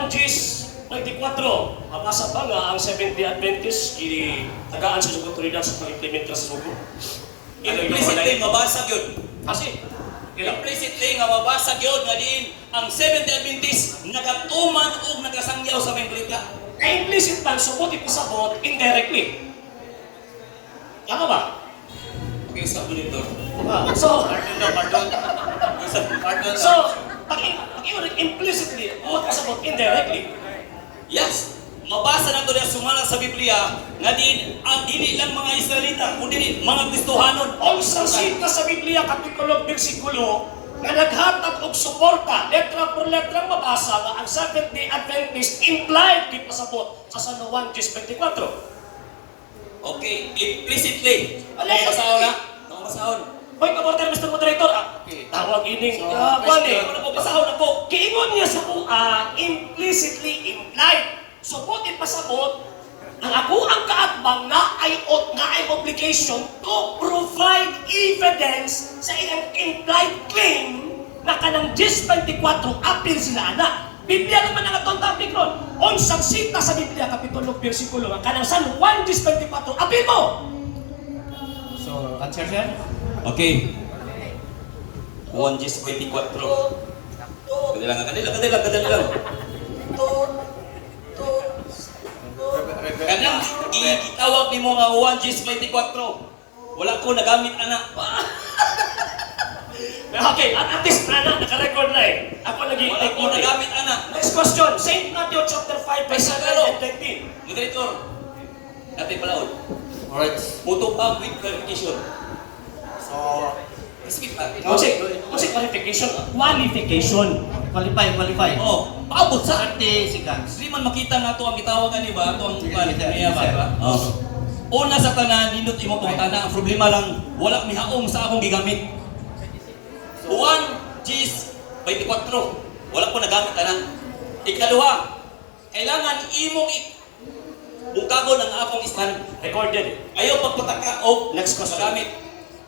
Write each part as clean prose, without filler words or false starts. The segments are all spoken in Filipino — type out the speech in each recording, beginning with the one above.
1 Gs 24, mabasa ba nga ang 70 Adventist tagaan sa otoridad sa pag-implement sa sugo? Implicitly mabasag yun. Kasi, Implicitly nga mabasag yun nga din ang 70 Adventist nagatuman o nagasangyaw sa Biblia. implicit man, sugot ipasabot indirectly. Tama ba? Okay, stop ulit doon. So, Pardon. so, pag implicitly, o pasabot indirectly. Yes, mabasa na ito na sumala sa Biblia nga din ang dili lang mga Israelita, kundi mga Kristohanon. Ang sasita sa Biblia, kapitulo, bersikulo, na naghatag og suporta, letra por letra mabasa nga ang Seventh Day Adventist implied di pasabot sa San Juan 10:24. Okay, implicitly. Ano Ano yun? masahon na? Ano masahon? Hoy, kaporter, Mr. Moderator, Okay. tawag ining, So, kwan eh, question. Ano po, basahon na po. kiingon niya sa implicitly implied. So, kung ipasabot, ang ako ang kaatbang na ay obligation to provide evidence sa iyang implied claim na kanang 10:24 apil sila na. Biblia naman ang atong topic ron. Unsang sita sa Biblia, kapitulo, bersikulo, ang kanang San Juan 10:24 apil mo! So, answer sir? Okay. 1 Gs 24. Kadali lang. Kanang gitawag ni mo nga 1 Gs 24. Wala ko nagamit anak. Okay, at least na naka-record na eh. Ako naging Wala ko nagamit anak. Next question, St. Matthew chapter 5, verse 7 and 13. Moderator. Natin palaon. Alright. Photo pub with clarification. So, Speak pa. Kasi qualification, qualification. qualify. Oh, paabot sa 30 seconds. Di man makita na to ang gitawagan ni ba? Ito ang Sige, niya ba? sir. Diba? Oh. Una sa tanan, nindot imo pangutana. Ang problema lang, wala mihaong sa akong gigamit. 1 Gs 24. Wala ko nagamit ana. Ikaduha, kailangan imong bukagon ang akong stand. Recorded. Ayaw pagpataka o Next question. magamit.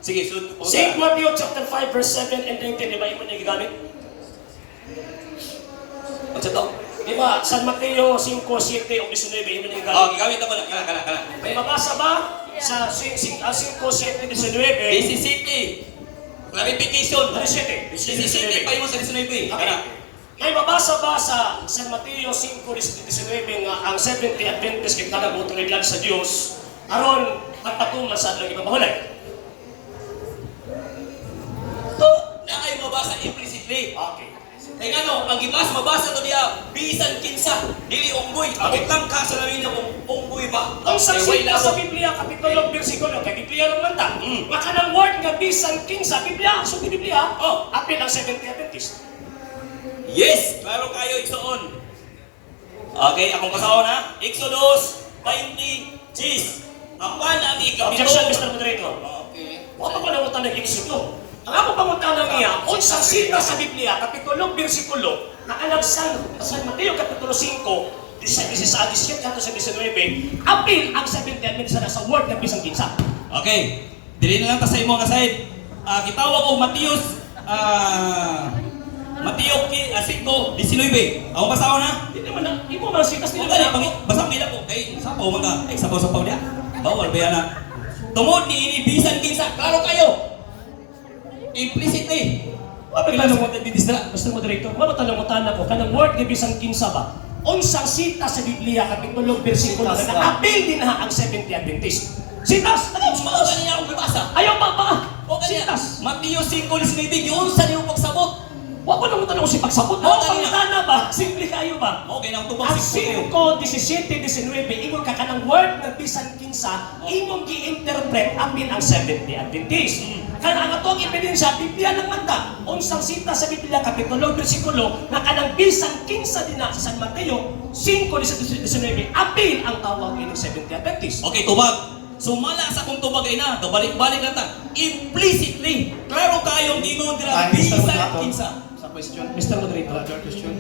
Sige, sunod po. St. Matthew chapter 5, verse 7 and 13, di ba yung mga gigamit? Ano to? Di ba, San Mateo 5, 7 o 19, yung mga Oh, gigamit? gigamit ako na. Kana. May mabasa ba sa 5, 7, 19? Mississippi. Clarification. 17. Mississippi pa yung sa 19. Kana. May mabasa ba sa San Mateo 5, 19 nga ang 70 Adventist kay kanang otoridad sa Dios aron magpatuman sa atong ipamahulay? Na ay mabasa implicitly. Okay. Kaya nga no, ang gibas mabasa to diya, bisan kinsa, dili unggoy. Abot lang ka sa lamin ng unggoy ba? Ang Kay way saksita sa labot. Biblia, kapitulo, bersikulo, kay Biblia naman ta. Nga kanang word nga bisan king sa Biblia, so Biblia, apil ang 70 Adventist. Yes, klaro kayo igsoon. Okay, akong kasahon ha. Exodus 20 Gs. Apan ang Objection, ikapito. Mr. Moderator. Okay. Wala ko na utang nag-exudo. Ang ako pangutana niya, kung sa sita sa Biblia, kapitulo, bersikulo, na anak San Mateo, kapitulo 5, 17 hanggang sa 19, apil ang 70 Adventist na sa word nga bisan kinsa. Okay. Dili na lang ta sa imo nga side. Gitawag og Mateus Mateo 5:19. Ako basahon na. Hindi naman na, hindi mo man sitas Hindi nila. ba basa nila po kay sapaw mga ay sapaw niya. Bawal ba yan na? Tungod ni ini bisan kinsa klaro kayo. Implicitly. Mabig Pila tanong sa mo, mga bidistra. Mr. Moderator, matanong ko, kanang word nga bisan kinsa ba? Unsang sita sa Biblia, kapitulo, bersikulo, Sitas na lang. apil din ha ang 70 Adventist. Sitas! Ano mo kanina akong bibasa? Ayaw pa! O kanina. Sitas! Mateo 5:19 yun sa niyo pagsabot. Wa ko nang tanong si pagsabot. Oo, Ano kanina. pangutana ba? Simple kayo ba? Okay nang tubag Ang si 5, 17, 19, imong ka kanang word na bisan kinsa, imong gi-interpret apil ang 70 Adventist. Kaya ang atong ebidensya, Biblia ng manda, unsang sita sa Biblia, kapitulo, bersikulo, na kanang bisan kinsa din na sa San Mateo 5, 19, apil ang tawag ining 70 Adventist. Okay, tubag. Sumala sa kung tubag ay na, balik-balik na ta. Implicitly, klaro kayong gingon dira Ay, Mr. bisan Moderator. kinsa. Sa question. Mr. Moderator, Other question.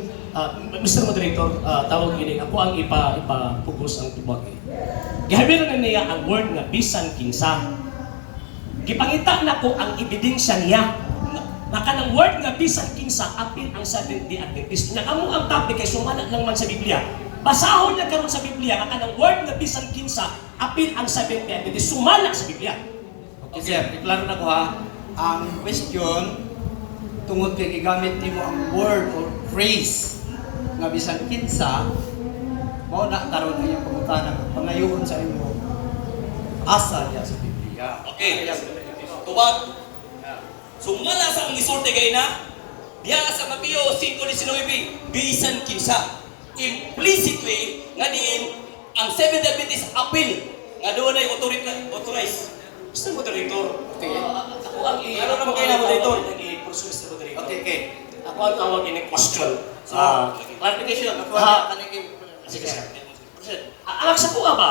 Mr. Moderator, tawag ini ako ang ipa-focus ang tubag. Gihabiran na niya ang word nga bisan kinsa. Gipangita na ko ang ebidensya niya. Naka ng word nga bisan kinsa apil ang Seventh-day Adventist. Nga amo ang topic kay sumala lang man sa Biblia. Basahon lang karon sa Biblia naka ng word nga bisan kinsa apil ang Seventh-day Adventist. Sumala sa Biblia. Okay, sir. Iklaro na ko ha. Ang question, tungod kay gigamit nimo ang word or phrase nga bisan kinsa, mao na karon ang iyong pangutana pangayoon sa imo asa diya sa Biblia. Okay. Tubag. Sumala sa ang gisulti kay na diya sa Mateo 5:19 bisan kinsa. Implicitly nga diin ang Seventh Adventist appeal nga doon ay authorize. Mr. Moderator, Okay. ako ang Ano naman kayo na, Moderator? Mr. Moderator. Okay, okay. Ako ang tawag in question. So, Ah, clarification ako Ah. kanang sige, sir. Proceed. Ang sa kuha ba?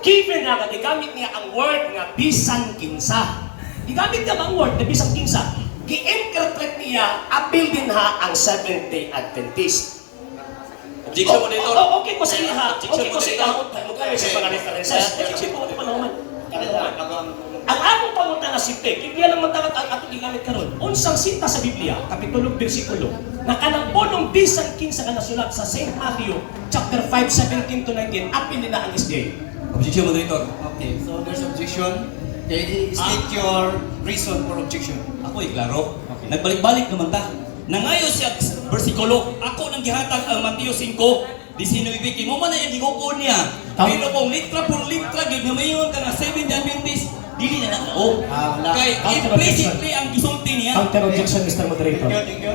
Given na gigamit niya ang word nga bisan kinsa. Gigamit niya ba ang word na bisan kinsa? Gi-interpret niya appeal din ha ang Seventh-day Adventist. Objection mo dito. Okay ko sa iya ha. Okay ko sa iya. Magkano sa mga references. Objection po pa naman. Ang akong pangunta na simple, Biblia lang magtakat ang atong gigamit karon. Unsang sinta sa Biblia, kapitulo bersikulo, na kanang punong bisan kinsa nga nasulat sa St. Matthew chapter 5:17-19, apil nila ang SDA. Objection, Moderator. Okay, so there's objection. Okay, state your reason for objection. Ako klaro. Nagbalik-balik naman ta. Nangayo siya bersikulo. Ako nang gihatag ang Mateo 5:19 kay mo man na yung gigukod niya. Pero kung litra por litra gid nga mayon ka nga Seventh-day Adventist dili na nako. Wala. Kay implicitly ang gisulti niya. Counter objection, Mr. Moderator. Thank you.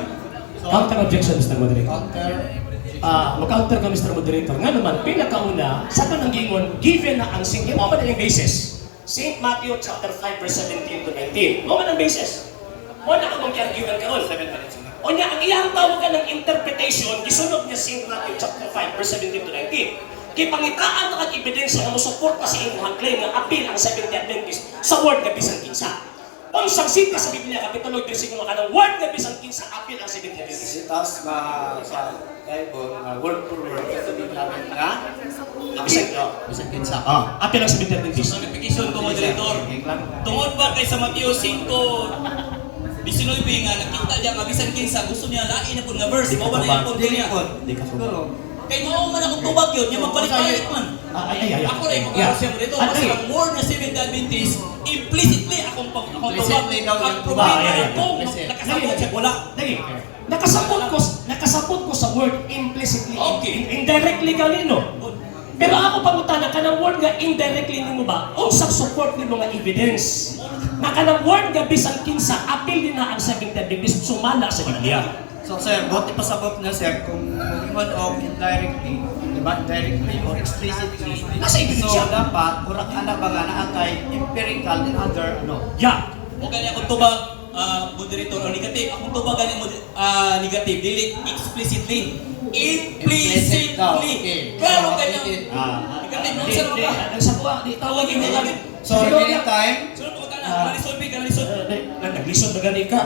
So, Counter objection, Mr. Moderator. counter. Mag-counter ka, Mr. Moderator. Nga naman, pinakauna, sa kanang gingon, given na ang singing, mo man ang basis. St. Matthew chapter 5:17-19. Mo man ang basis. Mo na akong i-arguan karon. 7 minutes. O niya, ang iyang tawag ka ng interpretation, gisunod niya St. Matthew chapter 5:17-19. Kay pangitaan na kag-ebidensya nga mosuporta sa imong claim nga appeal ang Seventh-day Adventist sa word nga bisan kinsa. Unsang sinta sa Biblia kapitulo 3 ka ng word nga bisan kinsa appeal ang Seventh-day Adventist. Sitas na sa Bible na word for word ito namin nga bisan kinsa. Appeal ang Seventh-day Adventist. Notification ko, Moderator. Tungod ba kay sa Mateo 5:19 nga nakita niya nga bisan kinsa gusto niya lain na pud nga verse mao ba na yung punto niya. Siguro. Kay mao man akong tubag yun, yung magbalik-balik man. Ay. Ako rin mag-aral siya mo dito. Kasi ang word na Seventh-day Adventist, implicitly akong tubag. Implicitly daw Ang yung problema tubag. ay kung Implicit. nakasabot siya, wala. Dali. Nakasapot ko sa word implicitly. Okay. Indirectly kanino. Pero ako pangutana ka ng word nga indirectly nimo ba? Unsang support nimo nga evidence? Na kanang word nga bisan kinsa apil din na ang Seventh-day Adventist sumala sa Biblia. So sir, buti pasabot na sir kung mag-ingon o indirectly, diba? Directly or explicitly. Nasa ebidensya. So dapat, kurang anak ba nga na kay empirical and other Yeah. O kanya akong tubag, moderator o negative. Akong tubag galing negative, dili explicitly. Implicit daw. Okay. Klaro So, kanya. Negative, nung sa mga. Ang sakwa, di tawagin mo lang. So anytime, Sunod po ka na, kanalisod, kanalisod. Naglisod na gani ka.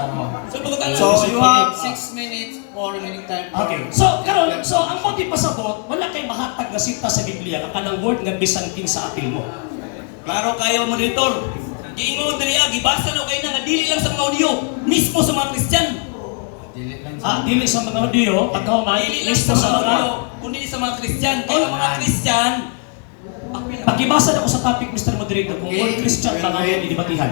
Sunod po ka na. so you have 6 minutes for remaining time. Okay. So, karon, ang konti pasabot, wala kay mahatag na sinta sa Biblia nga kanang word nga bisan kinsa apil mo. Klaro kayo, monitor. Giingon diri gibasa na kayo nga dili lang sa mga audio, mismo sa mga Kristiyan. Dili sa mga audio, pagkaumay, Dili lang listo sa sa mga mga audio, kundi sa mga Kristiyan. Kaya ang mga Kristiyan, Pagkibasa na ko sa topic, Mr. Moderator, kung Okay. word Christian ba nga mong gidibatihan.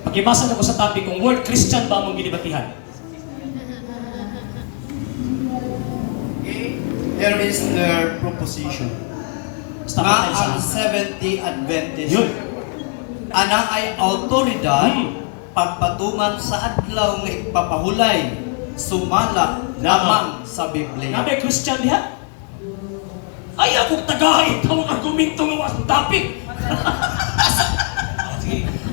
Pagkibasa na ko sa topic, kung word Christian ba mong gidibatihan. Here is their proposition. Basta Nga patay ang sa... Seventh-day Adventist. Yun. Ana ay autoridad Hmm. pagpatungan sa adlaw nga ipapahulay sumala lamang sa Biblia. Nabe Christian diha? Ay, akong tagahay itong argumento nga was topic.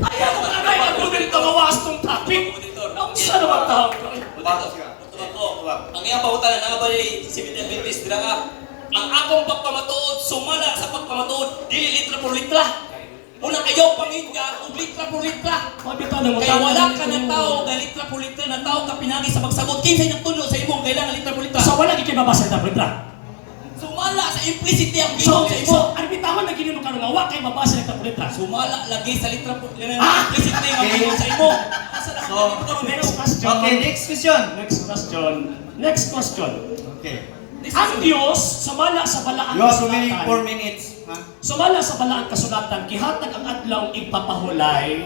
Ay, akong tagahay argumento nga was tong topic. Ang sa naman tao ko. ang iyang pahutan na ba ni Seventh-day Adventist dira ka? Ang akong pagpamatuod sumala sa pagpamatuod dili litra por litra. Una kayo pangitga ug litra por litra. Mabitaw na mo Kaya wala ka ng tao nga litra por litra na tao ka pinagi sa pagsagot kinsa yung tulo sa imong kailangan litra por litra. So, wala gikibabasa na litra. Sumala sa implicity ang So, ginoo sa imo. so, arbitawan na ginino ka nga, wa kay mabasa ng kapulitan. Sumala lagi sa litra po. Yan Ah! ang implicit na yung Okay. mga sa imo. Asa na So, Next question. Okay, next question. Next question. Next question. Okay. Ang Diyos, sumala sa balaang You have remaining kasulatan. 4 minutes. Ha? Sumala sa balaang kasulatan, kihatag ang adlaw ipapahulay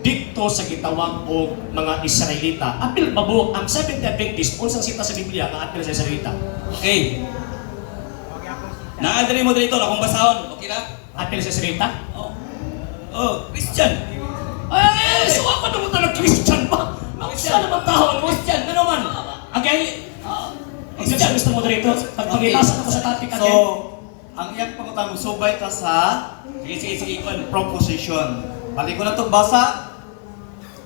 dikto sa gitawag og mga Israelita. Apil babuok ang Seventh-day Adventist unsang sita sa Biblia nga apil sa Israelita. Okay. Naandari mo dito akong basahon. Okay na? Apil sa Israelita? Oh. Oh, Christian. Eh, so ako naman talaga Christian ba? Christian naman taon mo. Christian, ano man? Again, Objection, Mr. Moderator. Pagpagilasa ko sa topic So, again. ang iyang pangutang subay ta sa Sige, ikon. proposition. Balik ko na itong basa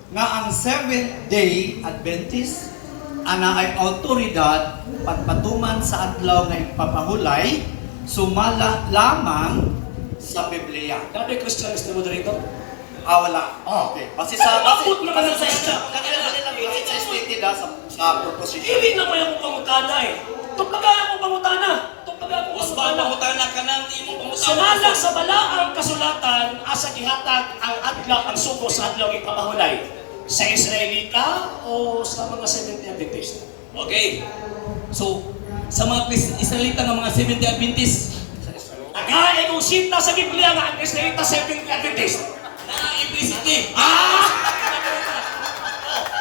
nga ang Seventh-day Adventist ana ay autoridad pagpatuman sa adlaw nga ipapahulay sumala lamang sa Biblia. Grabe Christian, Mr. Moderator. Wala. Oh. Okay. Base sa Abot naman base sa sa sa stated sa proposition. Hindi na may akong pangutana eh. Tupaga akong pangutana. Tupaga akong Mas ba pangutana. pangutana ka nang imong pangutana? Sumala sa balaang kasulatan, asa gihatag ang adlaw, ang sugo sa adlaw ipapahulay. Sa Israelita o sa mga Seventh-day Adventist? Okay. So, sa mga Israelita ng mga Seventh-day Adventist, Again kung sinta sa Biblia nga ang Israelita Seventh-day Adventist. na-implicit Ah!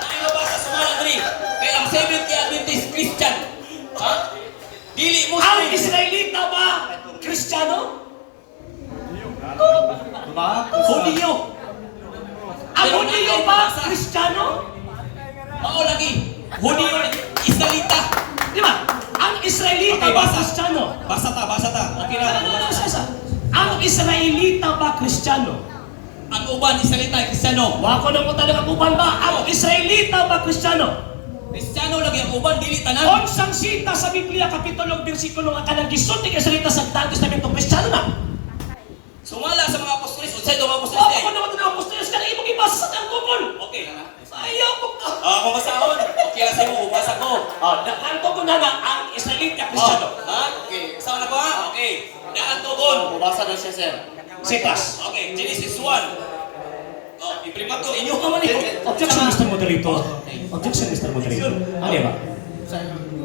Nailabas sa sumala diri. Kaya ang Seventh-day Adventist Christian. Ha? Dili Ang Muslim. Israelita ba Kristiyano? Diba? Hudiyo. Ang Hudiyo ba Kristiyano? Oo lagi. Hudiyo, Israelita. Di ba? Ang Israelita Okay, ba basa. Kristiyano? Basa ta. Okay na. Ang Israelita ba Kristiyano? Ang uban, Israelita, Kristiyano. Wako na mo talaga uban ba? Ang Israelita ba Kristiyano? Kristiyano lagi ang uban, dili tanan. Onsang sita sa Biblia, kapitulo, versikulo nga kanang gisulti ka Israelita sa Daang Testamento, Kristiyano na. Sumala sa mga apostoles, unsay daw mga apostoles Wako day? na mo talaga apostolos ka na imong ibasa sa Daang Tungkol. Okay na. Ayaw ko ka. Kung basahon, okay lang sa'yo, basa ko. Daang Tungkol na nga ang Israelita, Kristiyano. Ha? Okay. Kasama na ko ha? Okay. Daan tugon. Bubasa na siya, sir. Sitas. Okay, Genesis 1. Oh, imprimato, inyo ka man eh. Objection, Mr. Moderator. Objection, Mr. Moderator. Ano ba?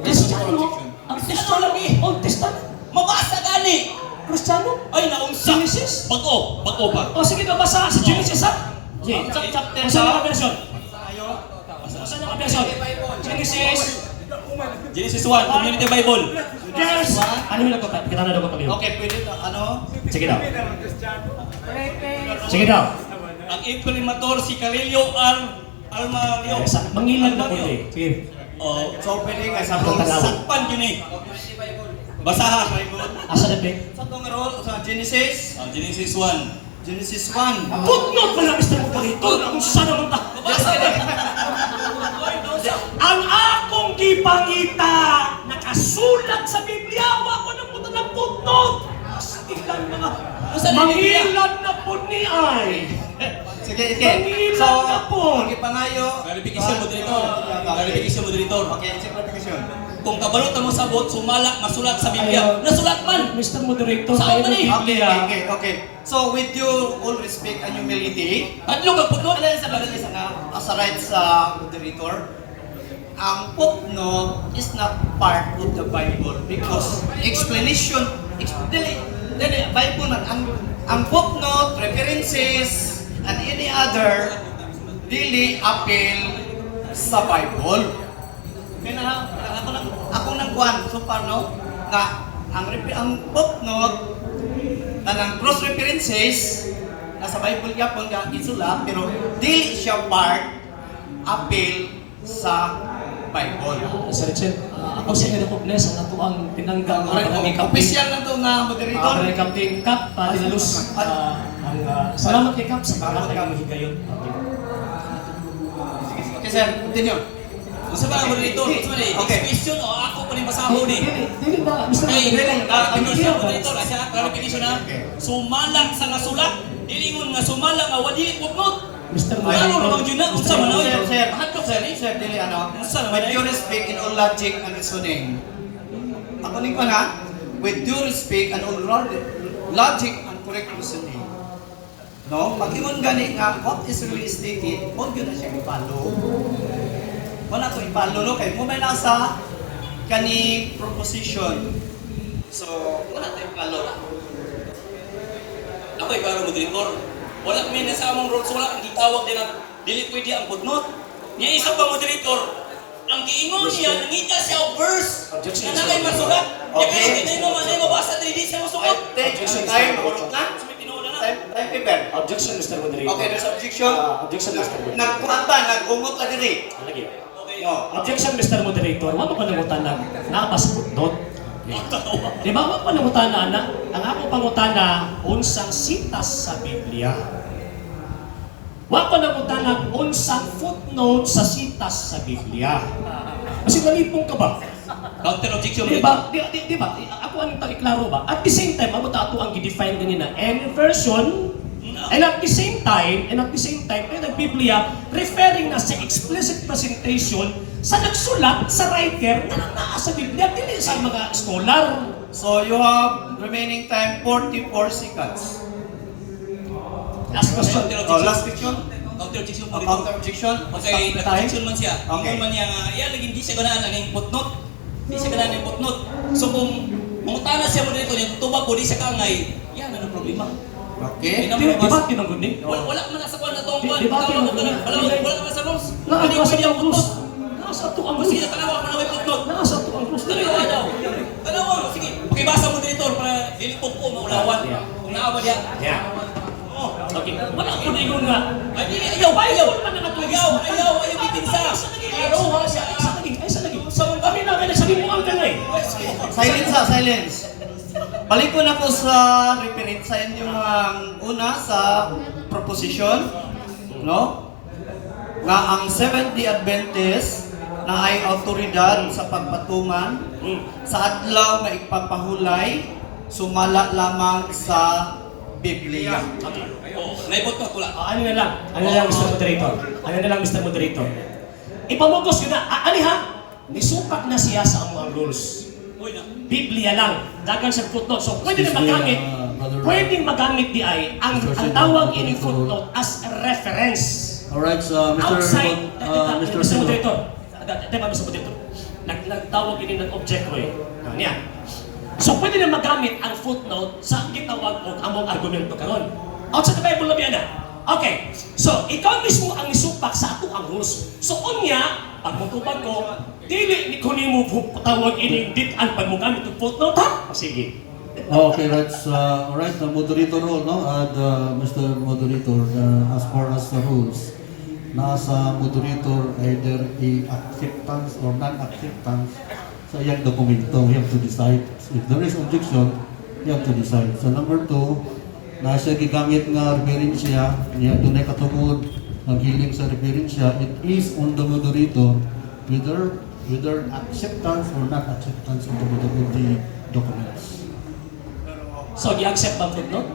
Kristiyano? Ang Kristiyano lagi. Old Testament. Mabasa gani. Kristiyano? Ay, naunsa. Genesis? Bago pa. O sige, nabasa sa Genesis ha? Chapter Saan ang version? Ayo. Saan ang version? Genesis. Genesis 1, Community Bible. Yes! Ano yung nagpapag? Kita na daw ko Okay, pwede na, ano? Sige daw. Sige daw. Ang imprimator si Carillo Almario. Mangilan na po eh. Sige. Oh, So, pwede nga sa sakpan yun eh. Basaha. Asa na ba? Sa itong role, sa Genesis, Genesis 1. Genesis 1. Footnote pala, Mr. Moderator. Ang saan naman ta? Mabasa na. Ang akong gipangita nakasulat sa Biblia. Wako na po ng footnote. Tingnan mga mangilan na po ni ay. Sige, okay. Mangilan So, na po. pangayo. Clarification moderator. Clarification moderator. Okay, clarification. Kung kabalot mo sabot, sumala, masulat sa Biblia. Nasulat man. Mr. Moderator, Saan tayo man ng eh? Biblia. Okay. So, with your all respect and humility, Adlo ka putno. as a right sa moderator, ang footnote is not part of the Bible because explanation, dili, Bible man, ang footnote, references, and any other, dili appeal sa Bible. Kaya ako nang kuhan, so paano, nga, ang footnote, ang cross references, nasa Bible yapon nga isulat, pero dili siya part, appeal sa Bible. Sir Richard, ako sa i-recognize ang ato ang pinanggang ng Official na to nga moderator. Ang Captain Cap, Dinalus. Salamat kay Cap sa pangatay ng higayon. Okay sir, continue. Unsa ba ang moderator? Unsa man eh? Okay. Question o ako pa rin basahon eh. Dili na, Mr. Ay, Moderator. moderator, asa clarification na. Sumalang sa nasulat, dilingon nga sumalang nga wali putnot. Mr. Ano Moderator. naman yun na? Unsa man oy? Sir, Hadlok sa ni. Sir, dili ano. Unsa naman With eh? due respect in all logic and reasoning. Ako ning ko na, with due respect and all logic and correct reasoning. No, pag-ingon gani nga what is really stated, huwag yun na siya ipalo. Wala to ipalo, no? Kaya mo may nasa kani proposition. So, wala to ipalo na. Ako klaro moderator. Wala kami na sa among rules, wala ang gitawag din ang dili pwede ang footnote. Niya isa pa moderator, ang giingon niya nangita siya og verse Objection. na nakay masulat. Kaya Okay. kaya hindi mo man mabasa dili siya masulat. Time, urot na. Sumi tinuod na. Time paper. Objection, Mr. Moderator. Okay, there's objection. Objection, Mr. Moderator. Nagkurata, nag-umot na diri. Lagi. Okay. No. Objection, Mr. Moderator. Wala mo panangutan na napas footnote. Di ba mo panangutan na ang ako pangutana unsang sitas sa Biblia. Wa panangutan na unsang footnote sa sitas sa Biblia. Kasi nalipong ka ba? Counter objection Di ba? Di ba? Ako ang iklaro ba? At the same time, amo ta ato ang gi-define ganina any version. And at the same time, kaya nag-Biblia, referring na sa explicit presentation sa nagsulat, sa writer, na naa sa Biblia, dili sa mga scholar. So you have remaining time 44 seconds. Last question. Oh, last question. Counter objection Oh, counter objection. Okay, Stop the time. nag-objection man siya. Okay. Ingon man niya nga, iya lagi di siya ganaan ang footnote. Di siya ganaan ang footnote. So kung mangutana siya mo dito, yung tubag ko di siya kaangay, yan ang problema. Okay. Di ba tinanggun ni? Wala man na sa kuwan na tong kuwan. Di ba Tawag ko kinugni? na. Wala naman sa rules. Nakakasa Pwede ang ang rules. footnote. Nakasa to ang Sige, rules. tanawa ko na may footnote. Nakasa to ang rules. Dali ko daw. Tanawa mo, sige. Pakibasa mo dito para dili po po maulawan. Yeah. Kung naawa diya. Yeah. Oh. Okay. Wala ko ingon nga. Ay, di, ayaw, ayaw. Naman na Ayaw bitin sa. Ayaw ha siya. Isa lagi. Sa kami na kaya sa limuang ka nga eh. Silence ha, silence. Balik ko na po sa reference sa inyong una sa proposition, no? Nga ang Seventh-day Adventist na ay autoridad sa pagpatungan sa adlaw nga ipapahulay sumala lamang sa Biblia. Okay. Oh, naibot ko pula. Ano na lang, Mr. Moderator. Ano na lang, Mr. Moderator. Ipamugos yun na, ani ha? Nisupak na siya sa mga rules. Uy na. Biblia lang, dagan sa footnote. So, pwede na Excuse me, magamit, Brother- pwedeng magamit di ay ang tawag ini footnote as a reference. Alright, so Mr. Outside, Mr. Mr. Silo. Moderator. Tema, Mr. Moderator. Nagtawag ini ng object ko eh. Niya. So, pwede na magamit ang footnote sa gitawag o among argumento karon. Outside the Bible na biya na. Okay. So, ikaw mismo ang isupak sa ato ang rules. So, unya, pag mutubag ko, dili ni kunin mo tawag ini ditan pag mo gamit ang footnote ha? O, sige. Okay, let's, alright, the moderator rule, no? Mr. Moderator, as far as the rules, nasa moderator either acceptance or non-acceptance sa iyang dokumento. You have to decide. If there is objection, you have to decide. So number 2, na siya gigamit nga referensya, niya doon ay katungod, naghiling sa referensya, it is on the moderator whether acceptance or non-acceptance of the documents. So, i-accept ba ang footnote?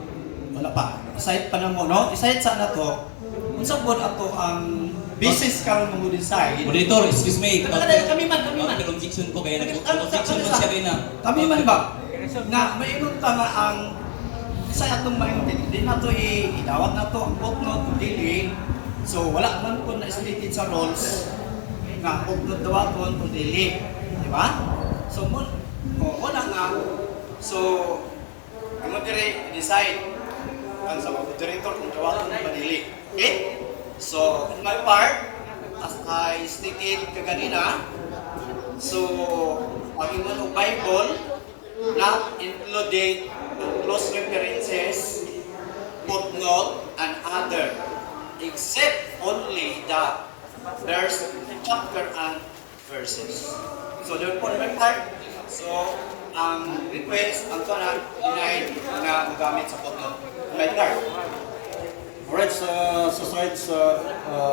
Wala pa. Decide pa na mo, no? Decide sa na to. Unsa pod ato ang basis karon mo decide. Moderator, excuse me. Kami man. Nag-objection ko kaya nag-objection man siya rin na. Kami man ba? Nga, maingon ta nga ang sa atong maingon, di na to idawat na to ang footnote o dili. So, wala man po na stated sa rules nga footnote dawaton o dili. Di ba? So, wala nga. So, mo dire decide ang sa moderator kung dawaton o dili. Okay? So, in my part, as I stated kaganina, so, pag-ingon og Bible, not including close references, footnote, and other, except only the verse, chapter, and verses. So, doon po naman part. So, ang request, ang tanan, denied na magamit sa footnote. My part. Alright, sa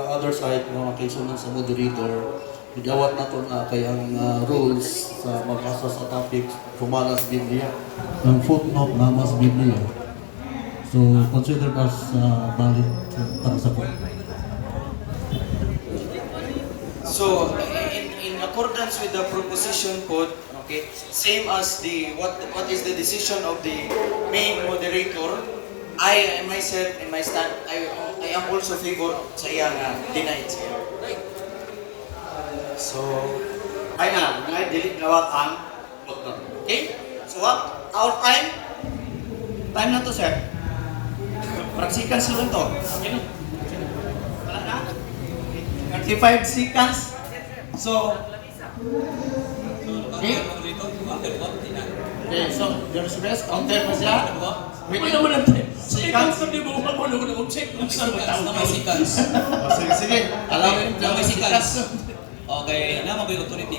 other side, mga kaisunan sa moderator, igawat na ito kay ang rules sa magbasa sa topic, pumalas Biblia, ang footnote na mas Biblia. So, considered as valid para sa court. So, in accordance with the proposition code, okay, same as the what is the decision of the main moderator, I myself in my stand, I am also favor sa iya nga denied siya. So, ay na, nga dili gawat ang motor. Okay? So what? Our time? Time na to, sir. Praksikan sa lang to. Okay na? Wala na? 35 seconds. So, okay? Okay, so, there's best. Counter pa siya. Wala naman ang time. Seconds na di mo check kung saan Na may seconds. Oh, sige, sige. Alawin Na may seconds. Okay, naman ko yung authority.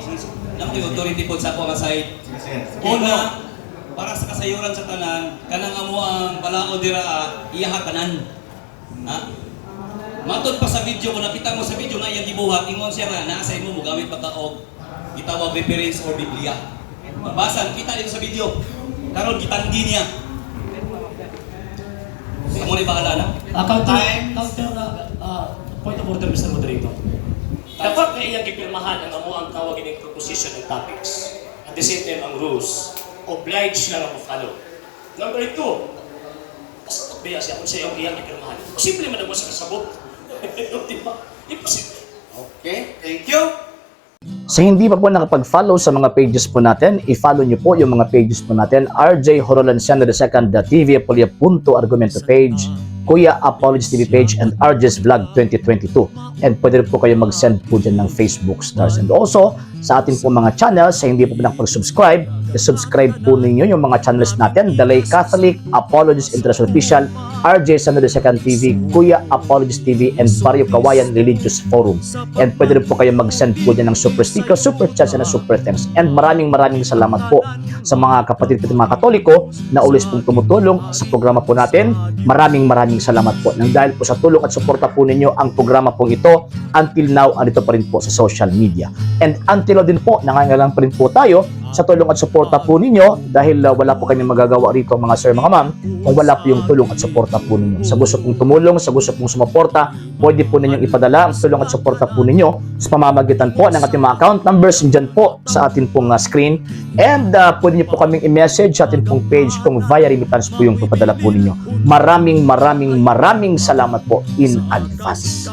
Naman ko yung authority po sa ako nga side. Sige, sige. Una, para sa kasayuran sa tanan, kanang amo ang balao dira iyaha kanan. Ha? Matod pa sa video, kung nakita mo sa video na iyang gibuhat, ingon siya nga, nasa imo mo gamit pagkaog, gitawag reference or Biblia. Mabasan, kita dito sa video. Karon gitanggi niya. Amo ni bahala na. Point of order, Mr. Moderator. Dapat na iyang gipirmahan ang amo ang tawagin ng proposition ng topics. At the same time, ang rules, obliged na mo follow. Number 2, basta biya siya kung siya yung iyang gipirmahan. Simple man mo sa kasabot. Diba? Imposible. Okay, thank you. Sa hindi pa po nakapag-follow sa mga pages po natin, i-follow nyo po yung mga pages po natin, RJ Horolanciano II, the TV Apolia Punto Argumento page, Kuya Apologies TV page, and RJ's Vlog 2022. And pwede rin po kayo mag-send po dyan ng Facebook stars. And also, sa ating po mga channels, sa hindi po nakapag-subscribe, i-subscribe po ninyo yung mga channels natin, Dalay Catholic, Apologies International Official, RJ Sano II TV, Kuya Apologies TV, and Barrio Kawayan Religious Forum. And pwede rin po kayo mag-send po dyan ng super sticker, super chats, and super thanks. And maraming salamat po sa mga kapatid at mga Katoliko na always pong tumutulong sa programa po natin. Maraming salamat po. Nang dahil po sa tulong at suporta po ninyo, ang programa pong ito, until now, andito pa rin po sa social media. And until now din po, nangangailangan pa rin po tayo sa tulong at suporta po ninyo dahil wala po kanyang magagawa rito mga sir, mga ma'am, kung wala po yung tulong at suporta po ninyo. Sa gusto pong tumulong, sa gusto pong sumuporta, pwede po ninyong ipadala ang tulong at suporta po ninyo sa pamamagitan po ng ating mga account numbers dyan po sa ating pong screen. And pwede nyo po kaming i-message sa ating pong page kung via remittance po yung papadala po ninyo. Maraming salamat po in advance.